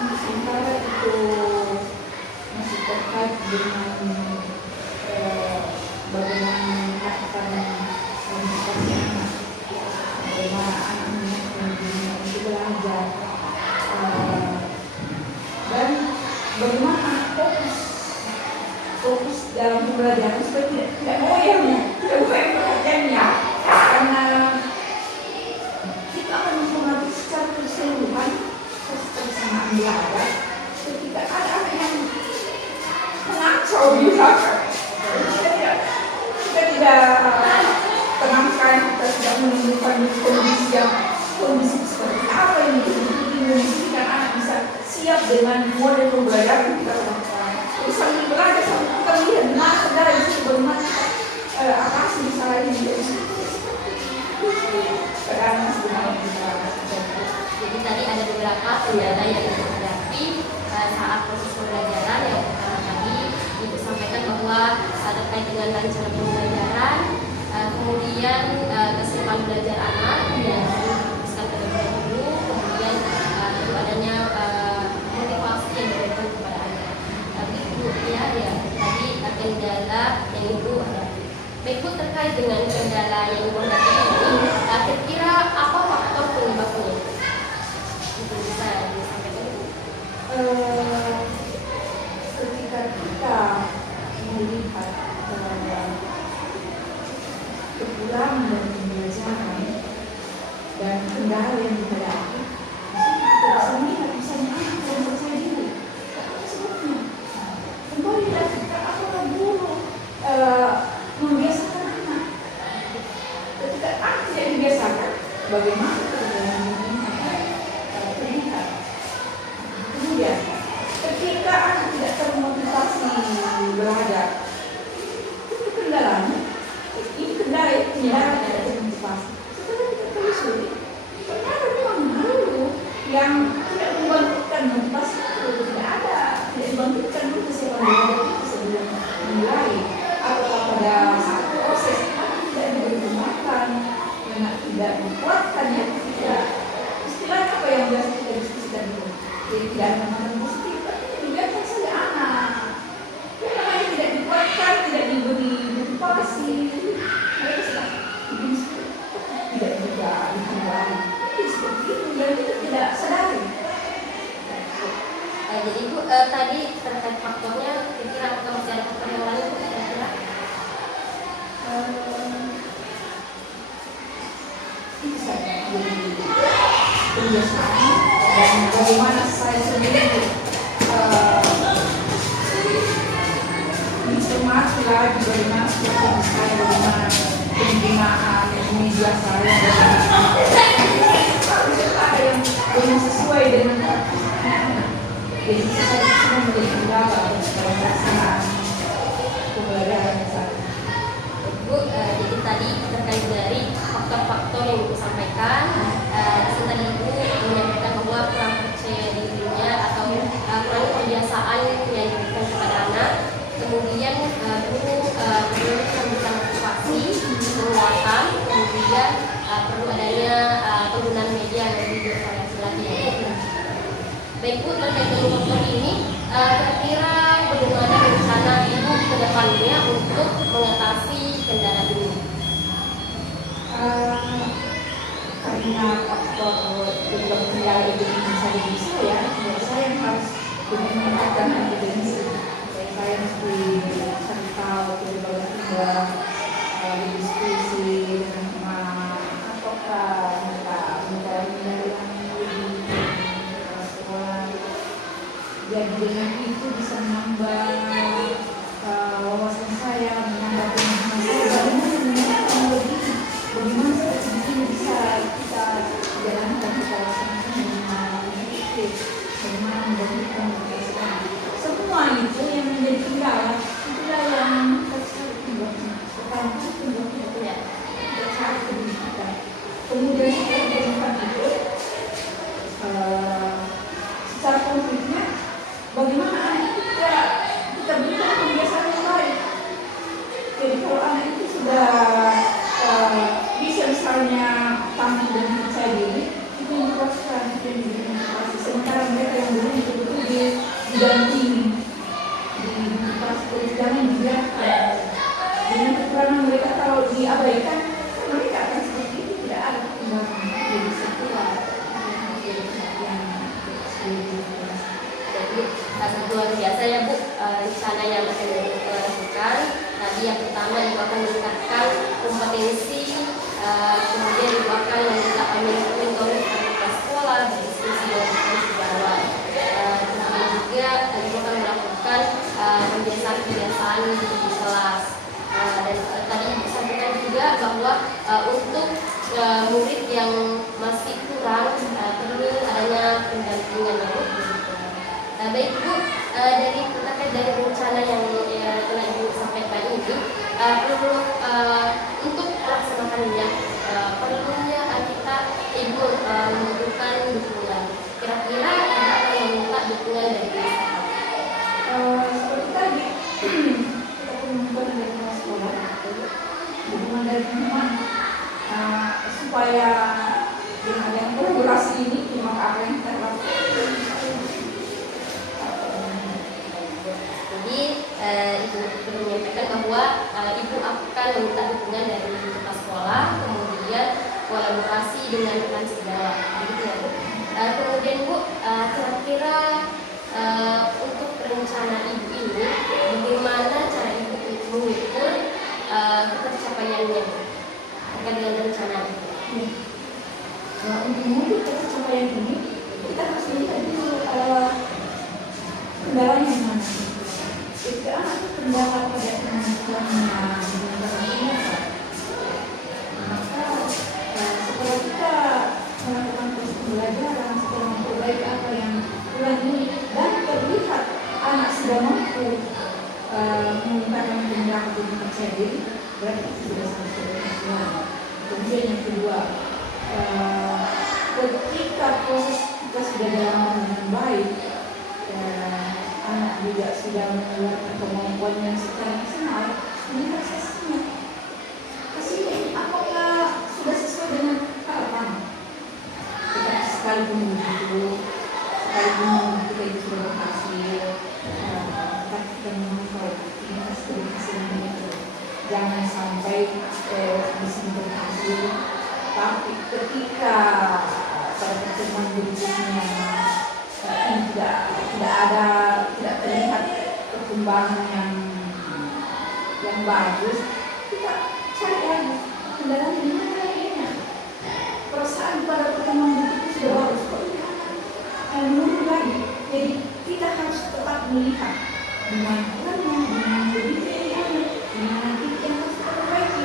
Sementara itu masih terkait dengan bagaimana mengatakan motivasi anak, bagaimana anak-anak yang belajar, dan bagaimana anak fokus dalam pembelajaran supaya tidak goyang perhatiannya, karena kita akan mempengaruhi secara keseluruhan kebersamaan belajar ketika ada anak yang mengacau di belakang. Kita tidak tenangkan, kita tidak menunjukkan kondisi seperti apa yang dimungkinkan anak bisa siap dengan model pembelajaran kita lakukan. Jadi sambil belajar, sambil kita lihat di mana kendala di situ, bagaimana atasi masalah ini. Kadang sebenarnya kita. Jadi tadi ada beberapa kendala yang Ibu hadapi saat proses pembelajaran. Yang pertama tadi Ibu sampaikan bahwa terkait dengan rencana pembelajaran, kemudian kesiapan belajar anak yang difokuskan terlebih dahulu, kemudian perlu adanya motivasi yang diberikan kepada anak. Tapi Ibu ya tadi kendala yang Ibu hadapi. Baik Bu, terkait dengan kendala yang Ibu hadapi ini, kira-kira apa faktor penyebabnya? Itu bisa disampaikan Ibu. Ketika kita melihat kekurangan dari pembelajaran dan kendala yang dihadapi, kita bisa melihat misalnya anak yang percaya diri. Apa sebabnya? Kembali lagi kita apakah guru membiasakan anak? Ketika anak tidak dibiasakan, bagaimana kemudian terlihat? Kemudian ketika anak tidak termotivasi belajar, itu kendalanya. Ini kendala yang tidak termotivasi. Setelah kita telusuri, ternyata memang guru yang tidak membangkitkan motivasi itu tidak ada, tidak dibangkitkan dulu kesiapan belajar itu sebelum memulai, atau pada saat proses anak tidak diberikan, anak tidak dikuatkan, ya tidak. Istilahnya apa yang biasa kita diskusikan itu? Jadi tidak ada manfaat positif, tapi dibiarkan saja anak. Karena tidak dikuatkan, tidak diberi motivasi, mereka sudah bagaimana saya sendiri informasi lagi bagaimana strategi saya, bagaimana penggunaan media saya, ada yang sesuai dengan anak-anak. Jadi saya semua menjadi kendala dalam pelaksanaan pembelajaran saya. Bu, jadi tadi terkait dari faktor-faktor yang Ibu sampaikan, tadi Ibu menyampaikan bahwa kurang percaya dirinya atau kurang kebiasaan yang diberikan kepada anak, kemudian perlu memberikan motivasi, penguatan, kemudian perlu adanya penggunaan media yang lebih bervariasi lagi. Baik Bu, terkait dengan faktor ini, kira-kira bagaimana rencana Ibu ke depannya untuk mengatasi kendala ini? Karena faktor penyebab kendala itu bisa ya, saya yang harus meningkatkan kompetensi. Saya mesti cari tahu berbagai pihak, diskusi dengan teman, apakah mereka yang lebih sekolah. Jadi dengan itu bisa menambah wawasan saya, menambah pemahaman saya, bagaimana strategi ini bisa kita jalankan di kawasan ini, bagaimana memberikan semua itu yang menjadi kendala, itulah yang harus dibuatnya. Sekarang itu dibuatnya itu ya, tidak cari pendidikan. Kemudian setelah pendidikan itu, secara konkretnya, bagaimana anak itu kita berikan kebiasaan yang baik. Jadi kalau anak itu sudah bisa misalnya tampil dan percaya diri, itu yang dipaksakan, itu yang diberikan motivasi. Sementara mereka yang dulu betul-betul didampingi, jangan dibiarkan. Dengan kekurangan mereka kalau diabaikan, mereka akan seperti itu, tidak ada perkembangan. Jadi setelah yang Jadi sangat luar biasa ya Bu, rencana yang akan Ibu lakukan. Tadi yang pertama Ibu akan meningkatkan kompetensi, kemudian Ibu akan meningkatkan kualitas sekolah, berdiskusi dengan sejawat. Kemudian juga Ibu akan melakukan kebiasaan-kebiasaan di kelas. Dan tadi Ibu sampaikan juga bahwa untuk murid yang masih kurang perlu adanya pendampingan ya Bu. Baik Bu, terkait dari rencana yang telah Ibu sampaikan ini, perlu untuk melaksanakannya perlunya kita Ibu membutuhkan dukungan. Kira-kira Ibu akan meminta dukungan dari siapa? seperti tadi kita mengumpulkan dari sekolah, dukungan dari teman, supaya dengan adanya kolaborasi ini, maka apa yang kita lakukan. Jadi Ibu perlu menyampaikan bahwa Ibu akan meminta dukungan dari kepala sekolah, kemudian kolaborasi dengan rekan sejawat. Begitu ya Bu. Kemudian Bu, kira-kira untuk rencana Ibu ini, bagaimana cara Ibu mengukur pencapaiannya terkait dengan rencana Ibu? Untuk mengukur pencapaian ini, kita harus melihat dulu kendalanya yang mana. Jika anak itu kendala pada kemampuannya mengerjakan apa, maka setelah kita melakukan proses pembelajaran, setelah memperbaiki apa yang kurang ini, dan terlihat anak sudah mampu mengungkapkan kendala untuk percaya diri, berarti sudah selesai. Kemudian yang kedua, ketika proses kita sudah jalan dengan baik, anak juga sudah mengeluarkan kemampuan yang secara maksimal, melihat hasilnya apakah sudah sesuai dengan harapan. Kita sekalipun begitu, sekalipun kita itu sudah berhasil, kita memantau ini pasti hasilnya itu. Jangan sampai bisa berhasil, tapi ketika pada pertemuan berikutnya tidak terlihat perkembangan yang bagus, kita cari lagi kendala di mana ini. Perasaan pada pertemuan itu sudah bagus kok. menurun lagi. Jadi kita harus tetap melihat dengan orangnya, dengan detailnya, dengan titik yang harus kita perbaiki.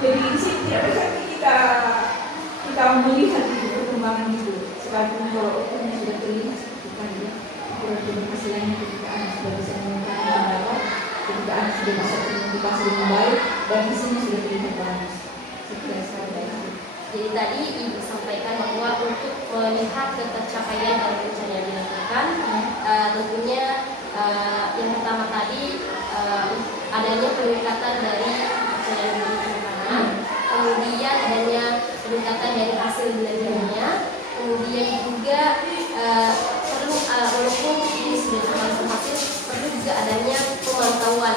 Jadi di sini tidak berarti kita melihat itu perkembangan itu. Sekalipun kalau ukurnya sudah terlihat seperti tadi, ukuran keberhasilannya ketika anak sudah bisa menggunakan pendapat, ketika anak sudah bisa termotivasi dengan baik, dan hasilnya sudah terlihat bagus. Sekian saya. Jadi tadi Ibu sampaikan bahwa untuk melihat ketercapaian dalam rencana yang dilakukan, tentunya yang pertama tadi adanya peningkatan dari percayaan diri anak, kemudian adanya peningkatan dari hasil belajarnya, kemudian juga perlu walaupun ini sudah termasuk hasil, perlu juga adanya pemantauan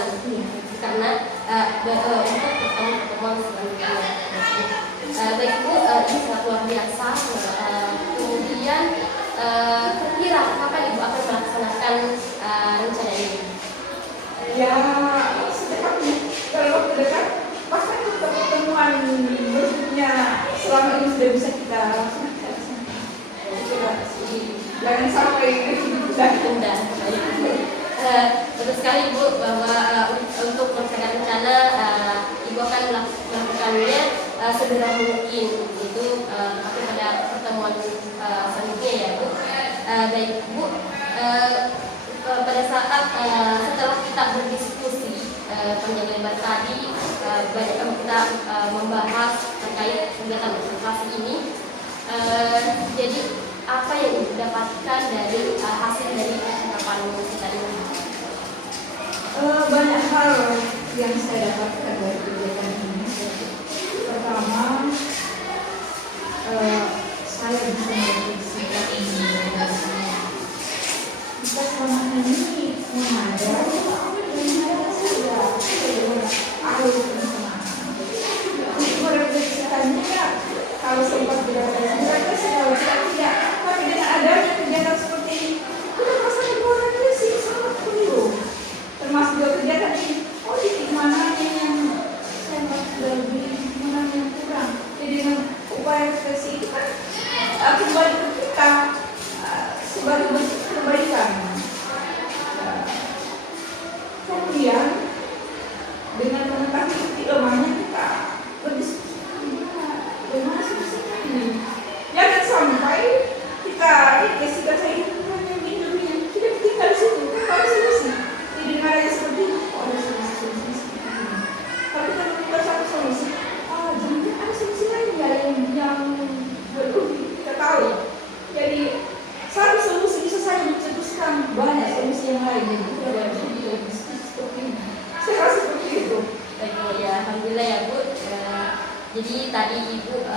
karena untuk pertemuan selanjutnya. Baik Bu, ini sangat luar biasa. Kemudian kira kapan Ibu akan melaksanakan rencana ini? Ya, secepatnya dalam waktu dekat. Bahkan untuk pertemuan berikutnya selama ini sudah bisa kita laksanakan. Jangan sampai tunda. Betul sekali Bu bahwa untuk merencanakan rencana Ibu akan melakukannya segera mungkin, itu tapi pada pertemuan selanjutnya ya Bu. Baik Bu, pada saat setelah kita berdiskusi panjang lebar tadi, banyak kita membahas terkait kegiatan observasi ini. Jadi apa yang Ibu dapatkan dari hasil dari percakapan kita ini? Banyak hal yang saya dapatkan dari kegiatan ini. Pertama, saya bisa bersikap kita selama ini mengajar saja, harus untuk merefleksikannya. Kalau sempat berada mereka selalu tidak, tapi dengan adanya kegiatan seperti ini, kita merasa berorganisasi sangat perlu. Termasuk juga kegiatan ini, titik mana yang saya merasa lebih, mana yang kurang. Jadi dengan upaya refleksi itu kan kembali ke kita sebagai bentuk kebaikan. Kemudian dengan mengetahui titik lemahnya kita berdiskusi bagaimana solusinya ini. Jangan sampai kita saya hanya minum tidak tinggal di situ, ada solusi. Jadi dengan ada seperti ini, ada solusi seperti ini. Tapi kalau kita satu solusi, jangan ada solusi lain yang berlebih, kita tahu. Jadi satu solusi bisa saja mencetuskan banyak solusi yang lain. Jadi kita banyak diskusi seperti ini. Saya rasa seperti itu. Baik Bu, ya alhamdulillah ya Bu. Jadi tadi Ibu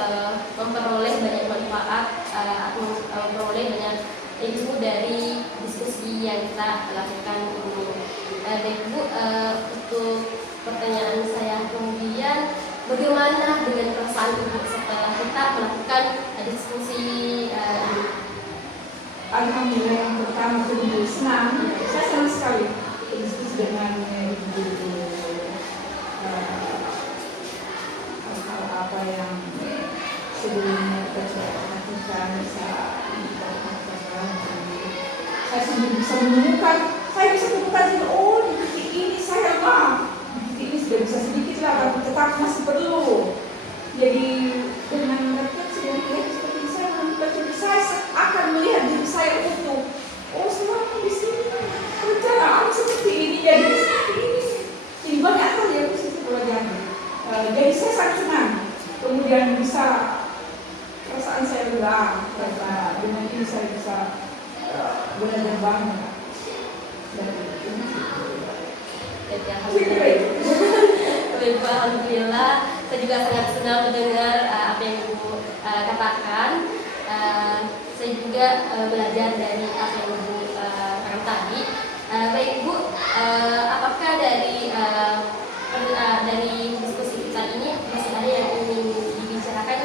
memperoleh banyak manfaat atau memperoleh banyak ilmu dari diskusi yang kita lakukan ini. Baik Bu, untuk pertanyaan saya kemudian, bagaimana dengan perasaan Ibu setelah kita melakukan diskusi ini? Alhamdulillah, yang pertama itu senang. Saya senang sekali diskusi dengan Ibu. Hal apa yang sebelumnya kita lakukan bisa kita lakukan. Saya sendiri bisa menemukan, saya bisa menemukan di titik ini saya lemah. Di titik ini sudah bisa sedikit lah, tapi tetap masih perlu. Jadi dengan refleksi dan refleksi seperti saya menemukan diri saya akan melihat diri saya utuh. Selama di sini rencana seperti ini, jadi seperti ini. Jadi banyak hal yang bisa kita pelajari. Jadi saya sangat senang. Kemudian bisa perasaan saya lega karena dengan ini saya bisa belajar banyak dari ini. Alhamdulillah, saya juga sangat senang mendengar apa yang Ibu katakan. Saya juga belajar dari apa yang Ibu katakan tadi. Baik Bu, apakah dari diskusi kita ini masih ada yang ingin dibicarakan?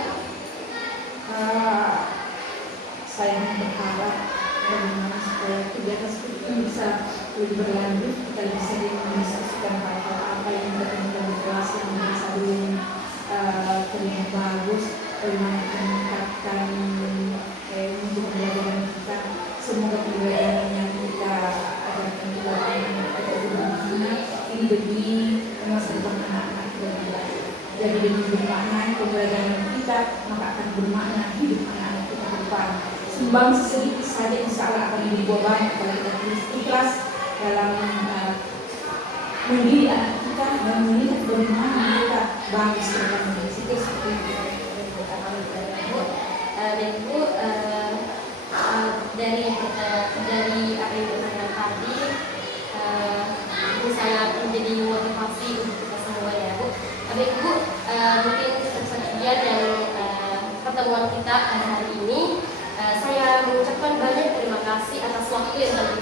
Saya berharap bagaimana supaya kegiatan seperti ini bisa lebih berlanjut, kita bisa mendiskusikan hal-hal apa yang berkaitan di kelas yang bisa belum terlihat bagus, bagaimana kita meningkatkan untuk pembelajaran kita. hidup ini termasuk tentang anak-anak dan belajar. Jadi dengan bermakna pembelajaran kita maka akan bermakna hidup anak-anak kita ke depan. Sumbang sedikit saja insya Allah akan dibawa banyak kalau kita ikhlas dalam mendidik anak kita dan melihat bagaimana kita bagus dalam mendidik seperti itu. Dan Ibu dari apa yang dikatakan tadi itu sangat menjadi motivasi untuk kita semua ya Bu. Baik Bu, mungkin sekian yang pertemuan kita pada hari ini. Saya mengucapkan banyak terima kasih atas waktu yang telah